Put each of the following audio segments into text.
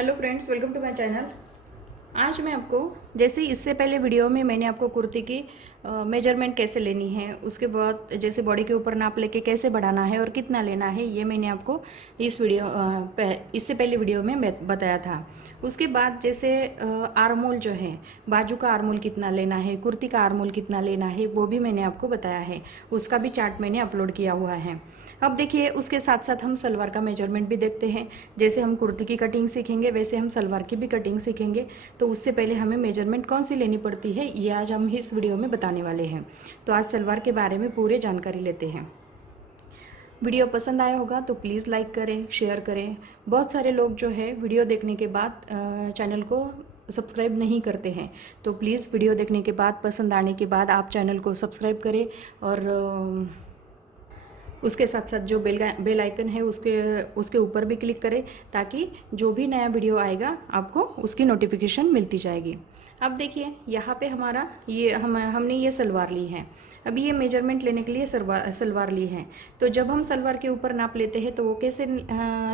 Hello friends, welcome to my channel. आज मैं आपको जैसे इससे पहले वीडियो में मैंने आपको कुर्ती की मेजरमेंट कैसे लेनी है, उसके बाद जैसे बॉडी के ऊपर नाप लेके कैसे बढ़ाना है और कितना लेना है, ये मैंने आपको इससे पहले वीडियो में बताया था। उसके बाद जैसे आर्मोल जो है, बाजू का आर्मोल कितना लेना है, कुर्ती का आर्मोल कितना लेना है, वो भी मैंने आपको बताया है। उसका भी चार्ट मैंने अपलोड किया हुआ है। अब देखिए, उसके साथ साथ हम सलवार का मेजरमेंट भी देखते हैं। जैसे हम कुर्ती की कटिंग सीखेंगे वैसे हम सलवार की भी कटिंग सीखेंगे। तो उससे पहले हमें मेजरमेंट कौन सी लेनी पड़ती है, ये आज हम इस वीडियो में बताने वाले हैं। तो आज सलवार के बारे में पूरे जानकारी लेते हैं। वीडियो पसंद आया होगा तो प्लीज़ लाइक करें, शेयर करें। बहुत सारे लोग जो है वीडियो देखने के बाद चैनल को सब्सक्राइब नहीं करते हैं, तो प्लीज़ वीडियो देखने के बाद, पसंद आने के बाद आप चैनल को सब्सक्राइब करें और उसके साथ साथ जो बेल आइकन है उसके ऊपर भी क्लिक करें, ताकि जो भी नया वीडियो आएगा आपको उसकी नोटिफिकेशन मिलती जाएगी। अब देखिए, यहाँ पे हमारा हमने ये सलवार ली है। अभी ये मेजरमेंट लेने के लिए सलवार ली है। तो जब हम सलवार के ऊपर नाप लेते हैं तो वो कैसे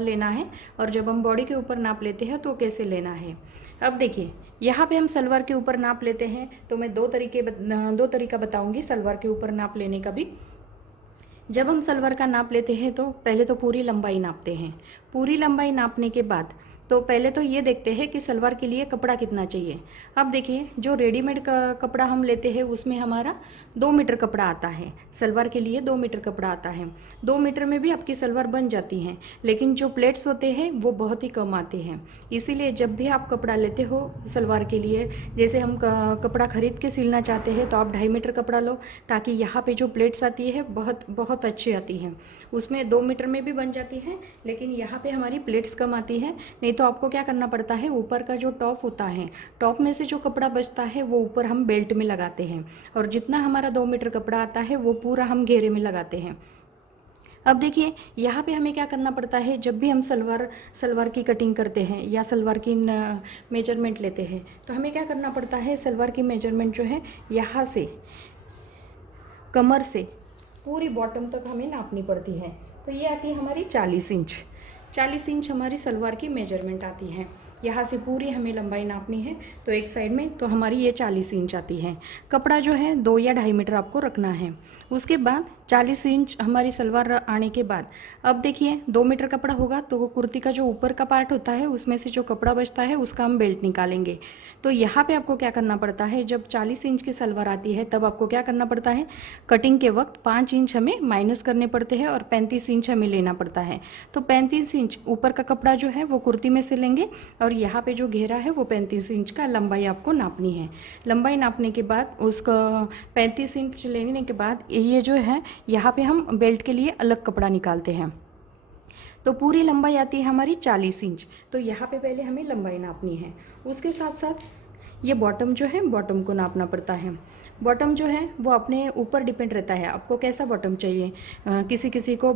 लेना है, और जब हम बॉडी के ऊपर नाप लेते हैं तो कैसे लेना है। अब देखिए, यहाँ पे हम सलवार के ऊपर नाप लेते हैं तो मैं दो तरीका बताऊंगी सलवार के ऊपर नाप लेने का भी। जब हम सलवार का नाप लेते हैं तो पहले तो पूरी लंबाई नापते हैं। पूरी लंबाई नापने के बाद तो पहले तो ये देखते हैं कि सलवार के लिए कपड़ा कितना चाहिए। अब देखिए, जो रेडीमेड का कपड़ा हम लेते हैं उसमें हमारा 2 मीटर कपड़ा आता है। सलवार के लिए 2 मीटर कपड़ा आता है। 2 मीटर में भी आपकी सलवार बन जाती है, लेकिन जो प्लेट्स होते हैं वो बहुत ही कम आते हैं। इसीलिए जब भी आप कपड़ा लेते हो सलवार के लिए, जैसे हम कपड़ा खरीद के सिलना चाहते हैं तो आप 2.5 मीटर कपड़ा लो, ताकि यहाँ पे जो प्लेट्स आती है बहुत बहुत अच्छी आती हैं। उसमें 2 मीटर में भी बन जाती है, लेकिन यहाँ पे हमारी प्लेट्स कम आती है। नहीं तो आपको क्या करना पड़ता है, ऊपर का जो टॉप होता है, टॉप में से जो कपड़ा बचता है वो ऊपर हम बेल्ट में लगाते हैं, और जितना हमारा 2 मीटर कपड़ा आता है वो पूरा हम घेरे में लगाते हैं। अब देखिए, यहाँ पे हमें क्या करना पड़ता है, जब भी हम सलवार की कटिंग करते हैं या सलवार की मेजरमेंट लेते हैं तो हमें क्या करना पड़ता है, सलवार की मेजरमेंट जो है यहाँ से कमर से पूरी बॉटम तक हमें नापनी पड़ती है। तो ये आती है हमारी 40 इंच। 40 इंच हमारी सलवार की मेजरमेंट आती है। यहाँ से पूरी हमें लंबाई नापनी है तो एक साइड में तो हमारी ये 40 इंच आती है। कपड़ा जो है 2 या 2.5 मीटर आपको रखना है। उसके बाद 40 इंच हमारी सलवार आने के बाद अब देखिए, 2 मीटर कपड़ा होगा तो वो कुर्ती का जो ऊपर का पार्ट होता है उसमें से जो कपड़ा बचता है उसका हम बेल्ट निकालेंगे। तो यहाँ पे आपको क्या करना पड़ता है, जब 40 इंच की सलवार आती है तब आपको क्या करना पड़ता है, कटिंग के वक्त 5 इंच हमें माइनस करने पड़ते हैं और 35 इंच हमें लेना पड़ता है। तो 35 इंच ऊपर का कपड़ा जो है वो कुर्ती में से लेंगे, और यहाँ पे जो घेरा है वो 35 इंच का लंबाई आपको नापनी है। लंबाई नापने के बाद उसका 35 इंच लेने के बाद ये जो है यहाँ पे हम बेल्ट के लिए अलग कपड़ा निकालते हैं। तो पूरी लंबाई आती है हमारी 40 इंच। तो यहाँ पे पहले हमें लंबाई नापनी है। उसके साथ साथ ये बॉटम जो है, बॉटम को नापना पड़ता है। बॉटम जो है वो अपने ऊपर डिपेंड रहता है, आपको कैसा बॉटम चाहिए। किसी किसी को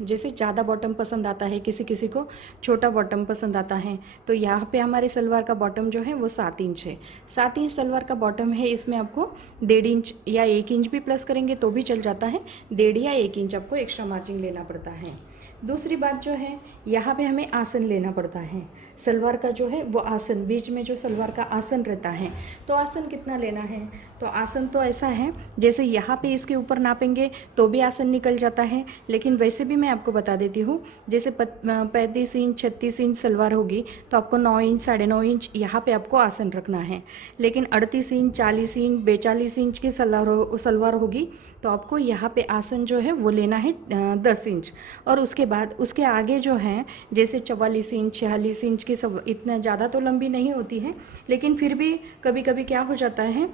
जैसे ज़्यादा बॉटम पसंद आता है, किसी किसी को छोटा बॉटम पसंद आता है। तो यहाँ पे हमारे सलवार का बॉटम जो है वो 7 इंच है। 7 इंच सलवार का बॉटम है। इसमें आपको 1.5 इंच या 1 इंच भी प्लस करेंगे तो भी चल जाता है। 1.5 या 1 इंच आपको एक्स्ट्रा मार्जिन लेना पड़ता है। दूसरी बात जो है, यहाँ पे हमें आसन लेना पड़ता है। सलवार का जो है वो आसन, बीच में जो सलवार का आसन रहता है, तो आसन कितना लेना है। तो आसन तो ऐसा है, जैसे यहाँ पे इसके ऊपर नापेंगे तो भी आसन निकल जाता है, लेकिन वैसे भी मैं आपको बता देती हूँ। जैसे 35 इंच 36 इंच सलवार होगी तो आपको 9 इंच 9.5 इंच यहाँ पे आपको आसन रखना है। लेकिन 38 इंच 40 इंच 42 इंच की सलवार होगी तो आपको यहाँ पे आसन जो है वो लेना है 10 इंच। और उसके बाद उसके आगे जो है, जैसे 44 इंच 46 इंच की सब, इतना ज़्यादा तो लंबी नहीं होती है, लेकिन फिर भी कभी कभी क्या हो जाता है,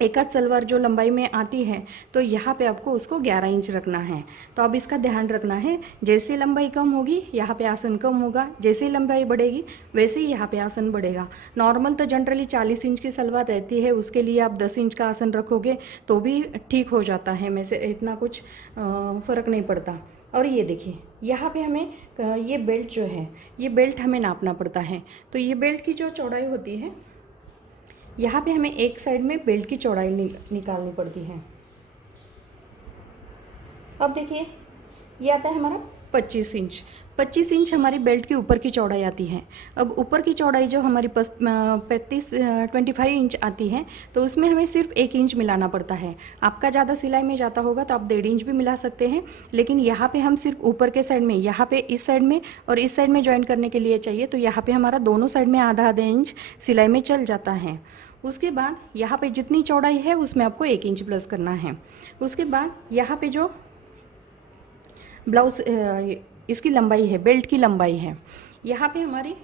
एक आध सलवार जो लंबाई में आती है तो यहाँ पे आपको उसको 11 इंच रखना है। तो अब इसका ध्यान रखना है, जैसे लंबाई कम होगी यहाँ पे आसन कम होगा, जैसे लंबाई बढ़ेगी वैसे ही यहाँ पे आसन बढ़ेगा। नॉर्मल तो जनरली 40 इंच की सलवार रहती है, उसके लिए आप 10 इंच का आसन रखोगे तो भी ठीक हो जाता है, में से इतना कुछ फ़र्क नहीं पड़ता। और ये देखिए, यहाँ पे हमें ये बेल्ट जो है, ये बेल्ट हमें नापना पड़ता है। तो ये बेल्ट की जो चौड़ाई होती है, यहाँ पे हमें एक साइड में बेल्ट की चौड़ाई निकालनी पड़ती है। अब देखिए, ये आता है हमारा 25 इंच। 25 इंच हमारी बेल्ट के ऊपर की चौड़ाई आती है। अब ऊपर की चौड़ाई जो हमारी 25 इंच आती है, तो उसमें हमें सिर्फ 1 इंच मिलाना पड़ता है। आपका ज़्यादा सिलाई में जाता होगा तो आप 1.5 इंच भी मिला सकते हैं, लेकिन यहाँ पे हम सिर्फ ऊपर के साइड में, यहाँ पे इस साइड में और इस साइड में ज्वाइन करने के लिए चाहिए, तो यहाँ पे हमारा दोनों साइड में आधा आधा इंच सिलाई में चल जाता है। उसके बाद यहाँ पे जितनी चौड़ाई है उसमें आपको 1 इंच प्लस करना है। उसके बाद यहाँ पे जो ब्लाउज इसकी लंबाई है, बेल्ट की लंबाई है, यहाँ पे हमारी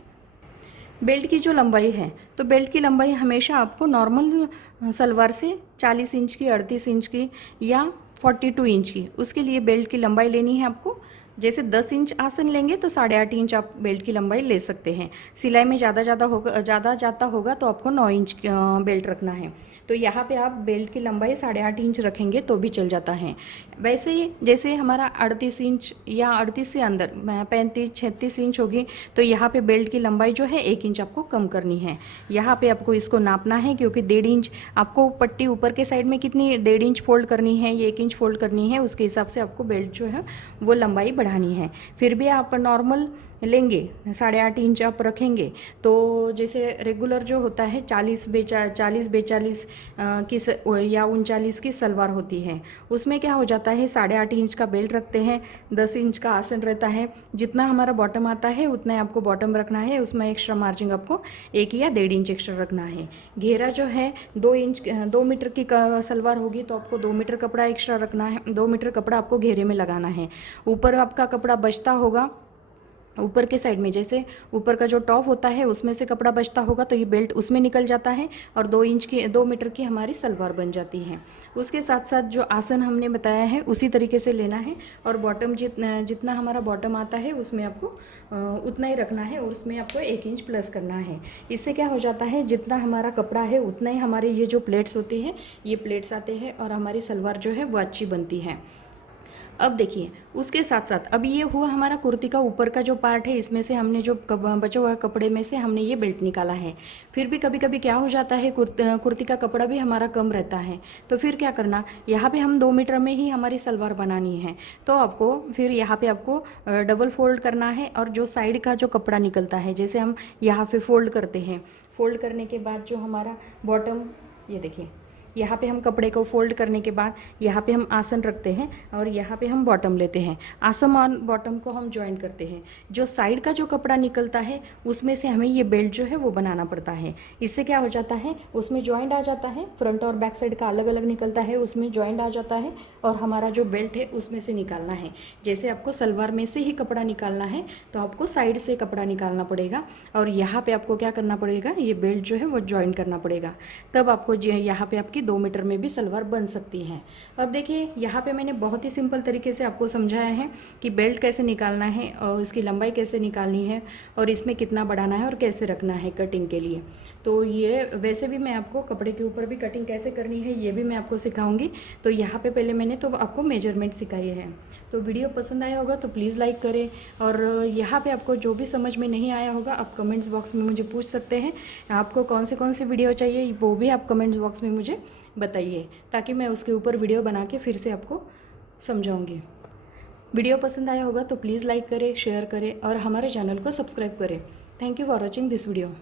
बेल्ट की जो लंबाई है, तो बेल्ट की लंबाई हमेशा आपको नॉर्मल सलवार से 40 इंच की, 38 इंच की या 42 इंच की, उसके लिए बेल्ट की लंबाई लेनी है आपको। जैसे 10 इंच आसन लेंगे तो 8.5 इंच आप बेल्ट की लंबाई ले सकते हैं। सिलाई में ज़्यादा जाता होगा तो आपको 9 इंच बेल्ट रखना है। तो यहाँ पे आप बेल्ट की लंबाई 8.5 इंच रखेंगे तो भी चल जाता है। वैसे ही जैसे हमारा 38 इंच या 38 से अंदर 35-36 इंच होगी, तो यहाँ पे बेल्ट की लंबाई जो है 1 इंच आपको कम करनी है। यहाँ पे आपको इसको नापना है, क्योंकि 1.5 इंच आपको पट्टी ऊपर के साइड में कितनी 1.5 इंच फोल्ड करनी है, ये 1 इंच फोल्ड करनी है, उसके हिसाब से आपको बेल्ट जो है वो लंबाई बढ़ानी है। फिर भी आप नॉर्मल लेंगे 8.5 इंच आप रखेंगे, तो जैसे रेगुलर जो होता है 40-42 की या 39 की सलवार होती है, उसमें क्या हो जाता है 8.5 इंच का बेल्ट रखते हैं, 10 इंच का आसन रहता है। जितना हमारा बॉटम आता है उतना ही आपको बॉटम रखना है, उसमें एक्स्ट्रा मार्जिन आपको 1 या 1.5 इंच एक्स्ट्रा रखना है। घेरा जो है 2 मीटर की सलवार होगी तो आपको 2 मीटर कपड़ा एक्स्ट्रा रखना है, 2 मीटर कपड़ा आपको घेरे में लगाना है। ऊपर आपका कपड़ा बचता होगा, ऊपर के साइड में जैसे ऊपर का जो टॉप होता है उसमें से कपड़ा बचता होगा तो ये बेल्ट उसमें निकल जाता है और 2 मीटर की हमारी सलवार बन जाती है। उसके साथ साथ जो आसन हमने बताया है उसी तरीके से लेना है, और बॉटम जितना हमारा बॉटम आता है उसमें आपको उतना ही रखना है, और उसमें आपको 1 इंच प्लस करना है। इससे क्या हो जाता है, जितना हमारा कपड़ा है उतना ही हमारे ये जो प्लेट्स होती हैं, ये प्लेट्स आते हैं और हमारी सलवार जो है वो अच्छी बनती है। अब देखिए उसके साथ साथ अब ये हुआ हमारा कुर्ती का ऊपर का जो पार्ट है, इसमें से हमने जो बचा हुआ कपड़े में से हमने ये बेल्ट निकाला है। फिर भी कभी कभी क्या हो जाता है, कुर्ती का कपड़ा भी हमारा कम रहता है, तो फिर क्या करना, यहाँ पे हम 2 मीटर में ही हमारी सलवार बनानी है, तो आपको फिर यहाँ पे आपको डबल फोल्ड करना है। और जो साइड का जो कपड़ा निकलता है, जैसे हम यहाँ पे फोल्ड करते हैं, फोल्ड करने के बाद जो हमारा बॉटम, ये देखिए यहाँ पे हम कपड़े को फोल्ड करने के बाद यहाँ पे हम आसन रखते हैं और यहाँ पे हम बॉटम लेते हैं। आसन और बॉटम को हम जॉइन करते हैं। जो साइड का जो कपड़ा निकलता है उसमें से हमें ये बेल्ट जो है वो बनाना पड़ता है। इससे क्या हो जाता है, उसमें जॉइंट आ जाता है, फ्रंट और बैक साइड का अलग अलग निकलता है, उसमें जॉइंट आ जाता है और हमारा जो बेल्ट है उसमें से निकालना है। जैसे आपको सलवार में से ही कपड़ा निकालना है तो आपको साइड से कपड़ा निकालना पड़ेगा और यहाँ पे आपको क्या करना पड़ेगा, ये बेल्ट जो है वो जॉइंट करना पड़ेगा, तब आपको यहाँ पे आपकी 2 मीटर में भी सलवार बन सकती है। अब देखिए यहाँ पे मैंने बहुत ही सिंपल तरीके से आपको समझाया है कि बेल्ट कैसे निकालना है और इसकी लंबाई कैसे निकालनी है और इसमें कितना बढ़ाना है और कैसे रखना है कटिंग के लिए। तो ये वैसे भी मैं आपको कपड़े के ऊपर भी कटिंग कैसे करनी है ये भी मैं आपको सिखाऊंगी। तो यहाँ पे पहले मैंने तो आपको मेजरमेंट सिखाई है। तो वीडियो पसंद आया होगा तो प्लीज़ लाइक करें, और यहाँ पे आपको जो भी समझ में नहीं आया होगा आप कमेंट्स बॉक्स में मुझे पूछ सकते हैं। आपको कौन से वीडियो चाहिए वो भी आप कमेंट्स बॉक्स में मुझे बताइए, ताकि मैं उसके ऊपर वीडियो बना के फिर से आपको समझाऊंगी। वीडियो पसंद आया होगा तो प्लीज़ लाइक करें, शेयर करें और हमारे चैनल को सब्सक्राइब करें। Thank you for watching this video.